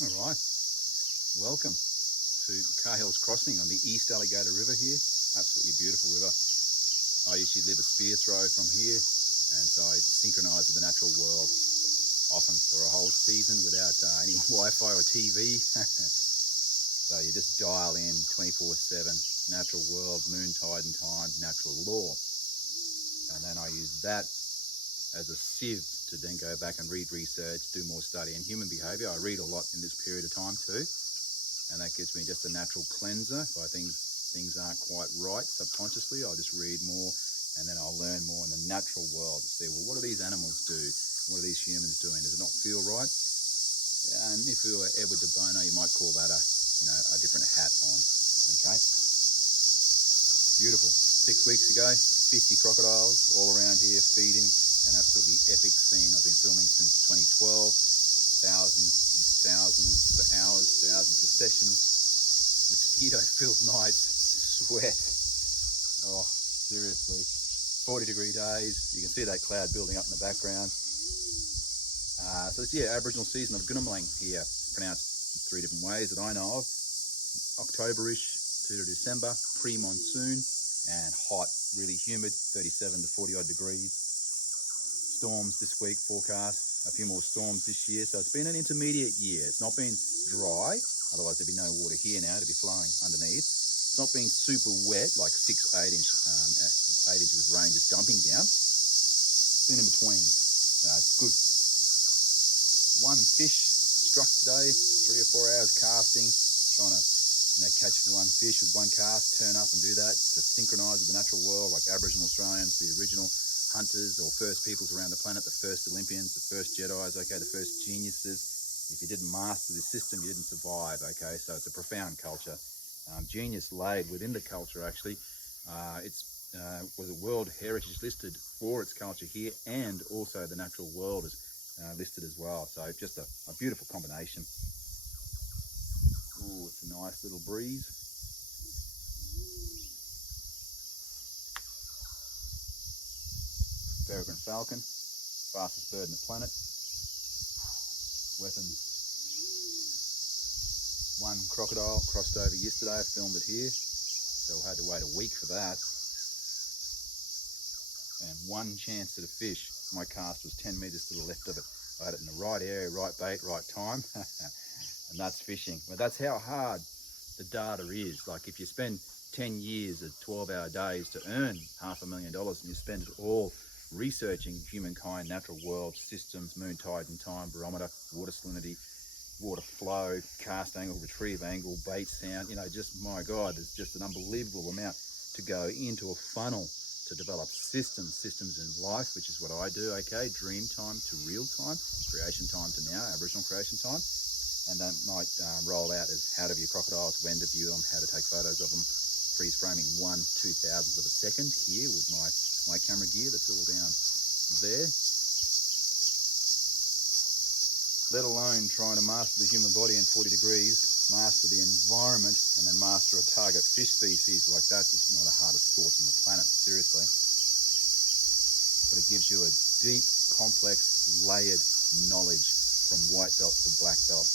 All right, welcome to Cahill's Crossing on the East Alligator River here. Absolutely beautiful river. I usually live a spear throw from here, and so I synchronise with the natural world, often for a whole season without any Wi-Fi or TV. So you just dial in 24/7, natural world, moon, tide and time, natural law. And then I use that as a sieve to then go back and read research, do more study in human behaviour. I read a lot in this period of time too, and that gives me just a natural cleanser. If I think things aren't quite right subconsciously, I'll just read more, and then I'll learn more in the natural world to see, well, what do these animals do? What are these humans doing? Does it not feel right? And if you were Edward de Bono, you might call that a different hat on. Okay, beautiful. 6 weeks ago, 50 crocodiles all around here feeding. An absolutely epic scene I've been filming since 2012. Thousands and thousands of hours, thousands of sessions. Mosquito-filled nights, sweat. Oh, seriously. 40-degree days. You can see that cloud building up in the background. So it's, Aboriginal season of Gunumlang here, pronounced 3 different ways that I know of. October-ish to December, pre-monsoon, and hot, really humid, 37 to 40 odd degrees. Storms this week forecast, a few more storms this year, so it's been an intermediate year. It's not been dry, otherwise there'd be no water here now to be flowing underneath. It's not been super wet, like 8 inches of rain just dumping down. It's been in between. It's good. One fish struck today, 3 or 4 hours casting, trying to catch one fish with one cast, turn up and do that to synchronise with the natural world, like Aboriginal Australians, the original hunters or first peoples around the planet, the first Olympians, the first Jedis, okay, the first geniuses. If you didn't master this system, you didn't survive, okay? So it's a profound culture. Genius laid within the culture, actually. Was a World Heritage listed for its culture here, and also the natural world is listed as well. So just a beautiful combination. Ooh, it's a nice little breeze. Peregrine falcon, fastest bird on the planet. Weapons. One crocodile crossed over yesterday. I filmed it here, so we had to wait a week for that. And one chance at a fish. My cast was 10 metres to the left of it. I had it in the right area, right bait, right time, and that's fishing. But that's how hard the data is. Like if you spend 10 years of 12-hour days to earn $500,000 and you spend it all researching humankind, natural world, systems, moon, tide and time, barometer, water salinity, water flow, cast angle, retrieve angle, bait sound, just, my God, there's just an unbelievable amount to go into a funnel to develop systems in life, which is what I do, okay? Dream time to real time, creation time to now, Aboriginal creation time. And that might roll out as how to view crocodiles, when to view them, how to take photos of them, freeze framing 1/2000th of a second here with my camera gear that's all down there. Let alone trying to master the human body in 40 degrees, master the environment, and then master a target fish species like that is one of the hardest sports on the planet, seriously. But it gives you a deep, complex, layered knowledge from white belt to black belt.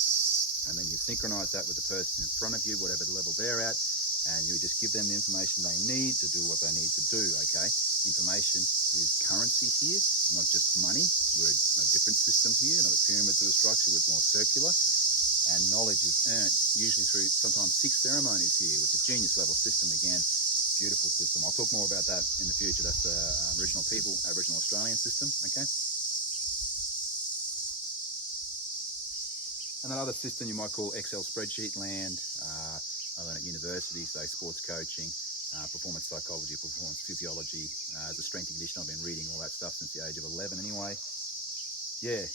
And then you synchronize that with the person in front of you, whatever level they're at, and you just give them the information they need to do what they need to do, okay? Information is currency here, not just money. We're a different system here, not a pyramid sort of structure, we're more circular. And knowledge is earned usually through sometimes 6 ceremonies here, which is genius level system again. Beautiful system. I'll talk more about that in the future. That's the Aboriginal people, Aboriginal Australian system, okay? And that other system you might call Excel spreadsheet land. I learned at university, say sports coaching, performance psychology, performance physiology. As a strength and conditioning, I've been reading all that stuff since the age of 11 anyway. Yeah,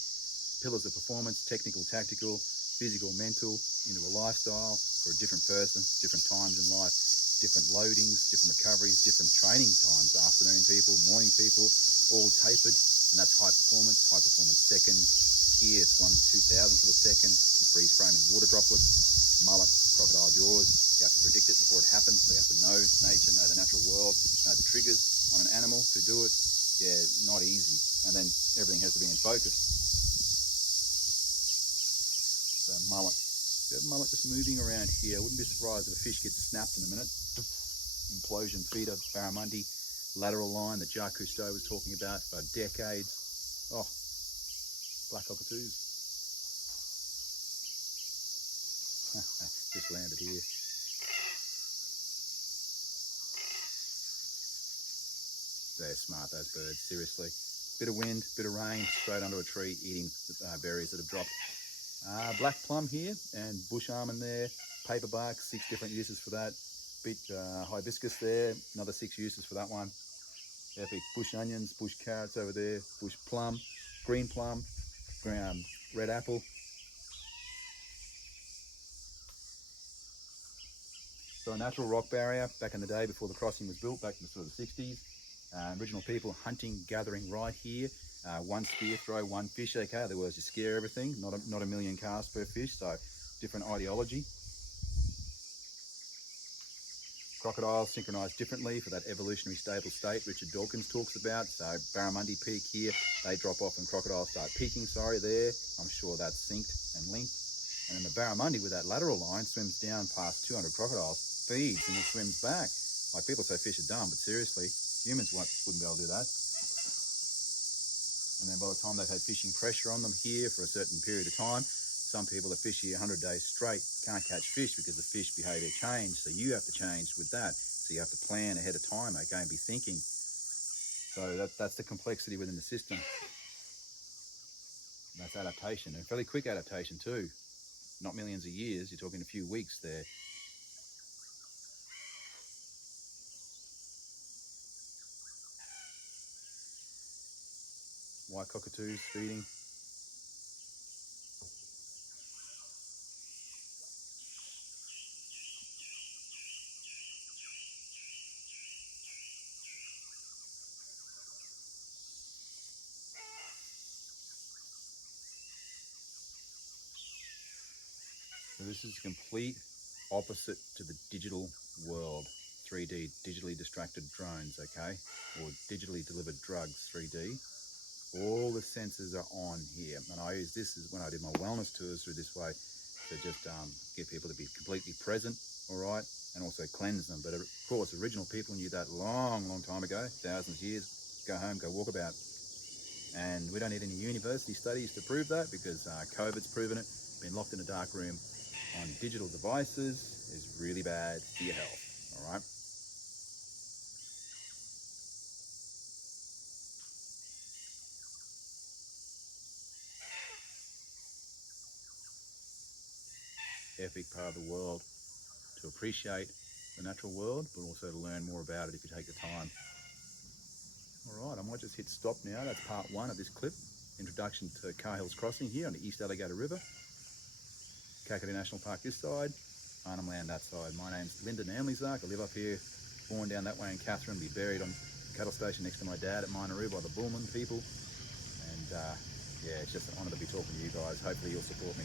pillars of performance, technical, tactical, physical, mental, into a lifestyle for a different person, different times in life, different loadings, different recoveries, different training times, afternoon people, morning people, all tapered, and that's high performance second. Here it's 1/2000th of a second. You freeze framing water droplets, mullet, crocodile jaws. You have to predict it before it happens, so you have to know nature, know the natural world, know the triggers on an animal to do it. Yeah, not easy. And then everything has to be in focus. mullet. We have mullet just moving around here. I wouldn't be surprised if a fish gets snapped in a minute. Implosion feeder, barramundi, lateral line that Jacques Cousteau was talking about for decades. Oh, black cockatoos. Just landed here. They're smart, those birds, seriously. Bit of wind, bit of rain, straight under a tree, eating berries that have dropped. Black plum here and bush almond there, paper bark, 6 different uses for that. Bit hibiscus there, another 6 uses for that one. Epic. Bush onions, bush carrots over there, bush plum, green plum, red apple. So a natural rock barrier back in the day before the crossing was built, back in the sort of the 60s. Original people hunting, gathering right here. One spear throw, one fish, okay? Otherwise you scare everything, not a million casts per fish, so different ideology. Crocodiles synchronised differently for that evolutionary stable state Richard Dawkins talks about. So barramundi peak here, they drop off and crocodiles start peaking, there. I'm sure that's synced and linked. And then the barramundi with that lateral line swims down past 200 crocodiles, feeds and then swims back. Like people say fish are dumb, but seriously, humans wouldn't be able to do that. And then by the time they've had fishing pressure on them here for a certain period of time, some people that fish here 100 days straight can't catch fish because the fish behaviour changed. So you have to change with that. So you have to plan ahead of time, okay, and be thinking. So that's the complexity within the system. And that's adaptation, and fairly quick adaptation too. Not millions of years, you're talking a few weeks there. White cockatoos feeding. So this is complete opposite to the digital world, 3D, digitally distracted drones, okay? Or digitally delivered drugs, 3D. All the sensors are on here. And I use this as when I did my wellness tours through this way to just get people to be completely present, all right? And also cleanse them. But of course, original people knew that long time ago, thousands of years, go home, go walk about. And we don't need any university studies to prove that because COVID's proven it. Being locked in a dark room on digital devices is really bad for your health, all right? Epic part of the world to appreciate the natural world, but also to learn more about it if you take the time. All right, I might just hit stop now. That's part 1 of this clip. Introduction to Cahill's Crossing here on the East Alligator River. Cahill National Park this side, Arnhem Land that side. My name's Lyndon Anlezark. I live up here, born down that way in Catherine, be buried on the cattle station next to my dad at Minaroo by the Bullman people. And yeah, it's just an honour to be talking to you guys. Hopefully you'll support me.